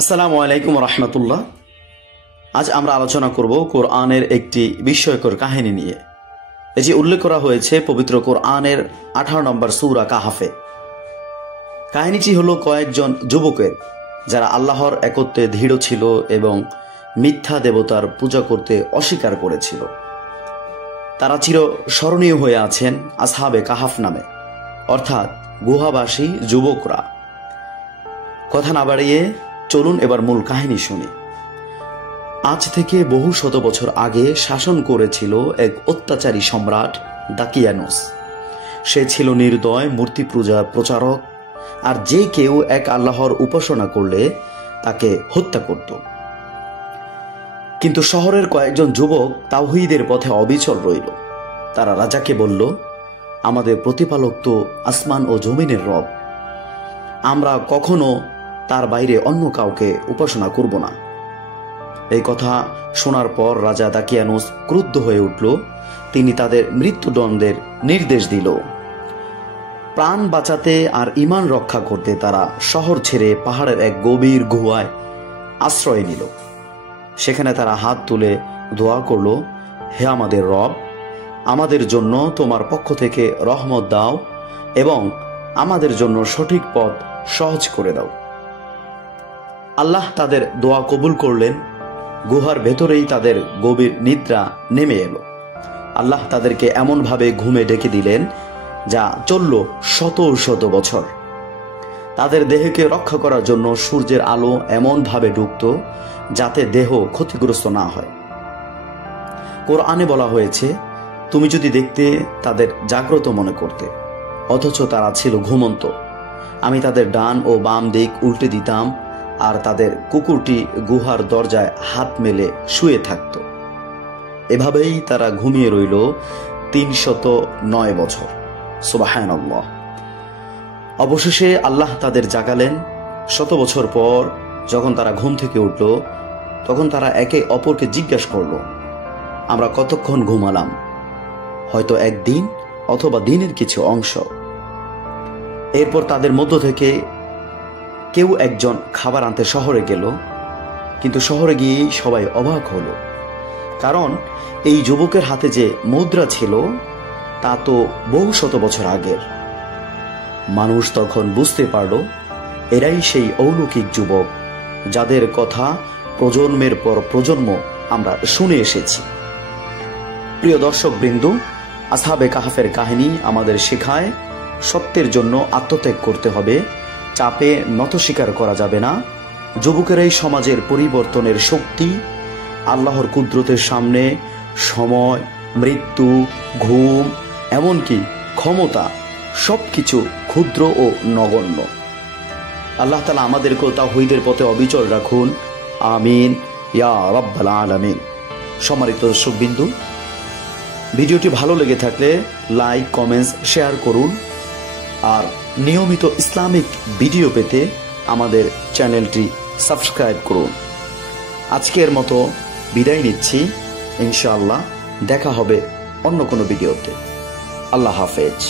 আসসালামু আলাইকুম রহমতুল্লাহ। আজ আমরা আলোচনা করব কোরআনের একটি বিস্ময়কর কাহিনী নিয়ে। এটি উল্লেখ করা হয়েছে পবিত্র কোরআনের 18 নম্বর সূরা কাহাফে। কাহিনীটি হলো কয়েকজন যুবকের, যারা আল্লাহর একত্বে দৃঢ় ছিল এবং মিথ্যা দেবতার পূজা করতে অস্বীকার করেছিল। তারা চিরস্মরণীয় হয়ে আছেন আসহাবে কাহাফ নামে, অর্থাৎ গুহাবাসী যুবকরা। কথা না বাড়িয়ে চলুন এবার মূল কাহিনী শুনি। আজ থেকে বহু শত বছর আগে শাসন করেছিল এক অত্যাচারী সম্রাট দাকিয়ানুস। সে ছিল নির্দয় মূর্তি পূজা প্রচারক, আর যে কেউ এক আল্লাহর উপাসনা করলে তাকে হত্যা করত। কিন্তু শহরের কয়েকজন যুবক তাওহীদের পথে অবিচল রইল। তারা রাজাকে বলল, আমাদের প্রতিপালক তো আসমান ও জমিনের রব, আমরা কখনো তার বাইরে অন্য কাউকে উপাসনা করব না। এই কথা শোনার পর রাজা দাকিয়ানুস ক্রুদ্ধ হয়ে উঠল। তিনি তাদের মৃত্যুদণ্ডের নির্দেশ দিল। প্রাণ বাঁচাতে আর ঈমান রক্ষা করতে তারা শহর ছেড়ে পাহাড়ের এক গভীর গুহায় আশ্রয় নিল। সেখানে তারা হাত তুলে দোয়া করল, হে আমাদের রব, আমাদের জন্য তোমার পক্ষ থেকে রহমত দাও এবং আমাদের জন্য সঠিক পথ সহজ করে দাও। আল্লাহ তাদের দোয়া কবুল করলেন। গুহার ভেতরেই তাদের গভীর নিদ্রা নেমে এলো। আল্লাহ তাদেরকে এমনভাবে ঘুমে ডেকে দিলেন যা চলল শত শত বছর। তাদের দেহকে রক্ষা করার জন্য সূর্যের আলো এমনভাবে ঢুকত যাতে দেহ ক্ষতিগ্রস্ত না হয়। কোরআনে বলা হয়েছে, তুমি যদি দেখতে তাদের জাগ্রত মনে করতে, অথচ তারা ছিল ঘুমন্ত। আমি তাদের ডান ও বাম দিক উল্টে দিতাম, আর তাদের কুকুরটি গুহার দরজায় হাত মেলে শুয়ে থাকত। এভাবেই তারা ঘুমিয়ে রইল 309 বছর। সুবহানাল্লাহ। অবশেষে আল্লাহ তাদের জাগালেন। শত বছর পর যখন তারা ঘুম থেকে উঠল, তখন তারা একে অপরকে জিজ্ঞাসা করল, আমরা কতক্ষণ ঘুমালাম? হয়তো একদিন অথবা দিনের কিছু অংশ। এরপর তাদের মধ্য থেকে কেউ একজন খাবার আনতে শহরে গেল, কিন্তু শহরে গিয়েই সবাই অবাক হলো, কারণ এই যুবকের হাতে যে মুদ্রা ছিল তা তো বহু শত বছর আগের। মানুষ তখন বুঝতে পারল এরাই সেই অলৌকিক যুবক যাদের কথা প্রজন্মের পর প্রজন্ম আমরা শুনে এসেছি। প্রিয় দর্শক বৃন্দু, আসহাবে কাহাফের কাহিনী আমাদের শেখায় সত্যের জন্য আত্মত্যাগ করতে হবে, চাপে নত স্বীকার করা যাবে না। যুবকেরাই সমাজের পরিবর্তনের শক্তি। আল্লাহর কুদরতের সামনে সময়, মৃত্যু, ঘুম, এমনকি ক্ষমতা সবকিছু ক্ষুদ্র ও নগণ্য। আল্লাহ তাআলা আমাদেরকেও তাওহীদের পথে অবিচল রাখুন। আমিন ইয়া রাব্বাল আলামিন। সম্মানিত দর্শকবৃন্দু, ভিডিওটি ভালো লেগে থাকলে লাইক, কমেন্টস, শেয়ার করুন। আর নিয়মিত ইসলামিক ভিডিও পেতে আমাদের চ্যানেলটি সাবস্ক্রাইব করুন। আজকের মতো বিদায় নিচ্ছি। ইনশাআল্লাহ দেখা হবে অন্য কোনো ভিডিওতে। আল্লাহ হাফেজ।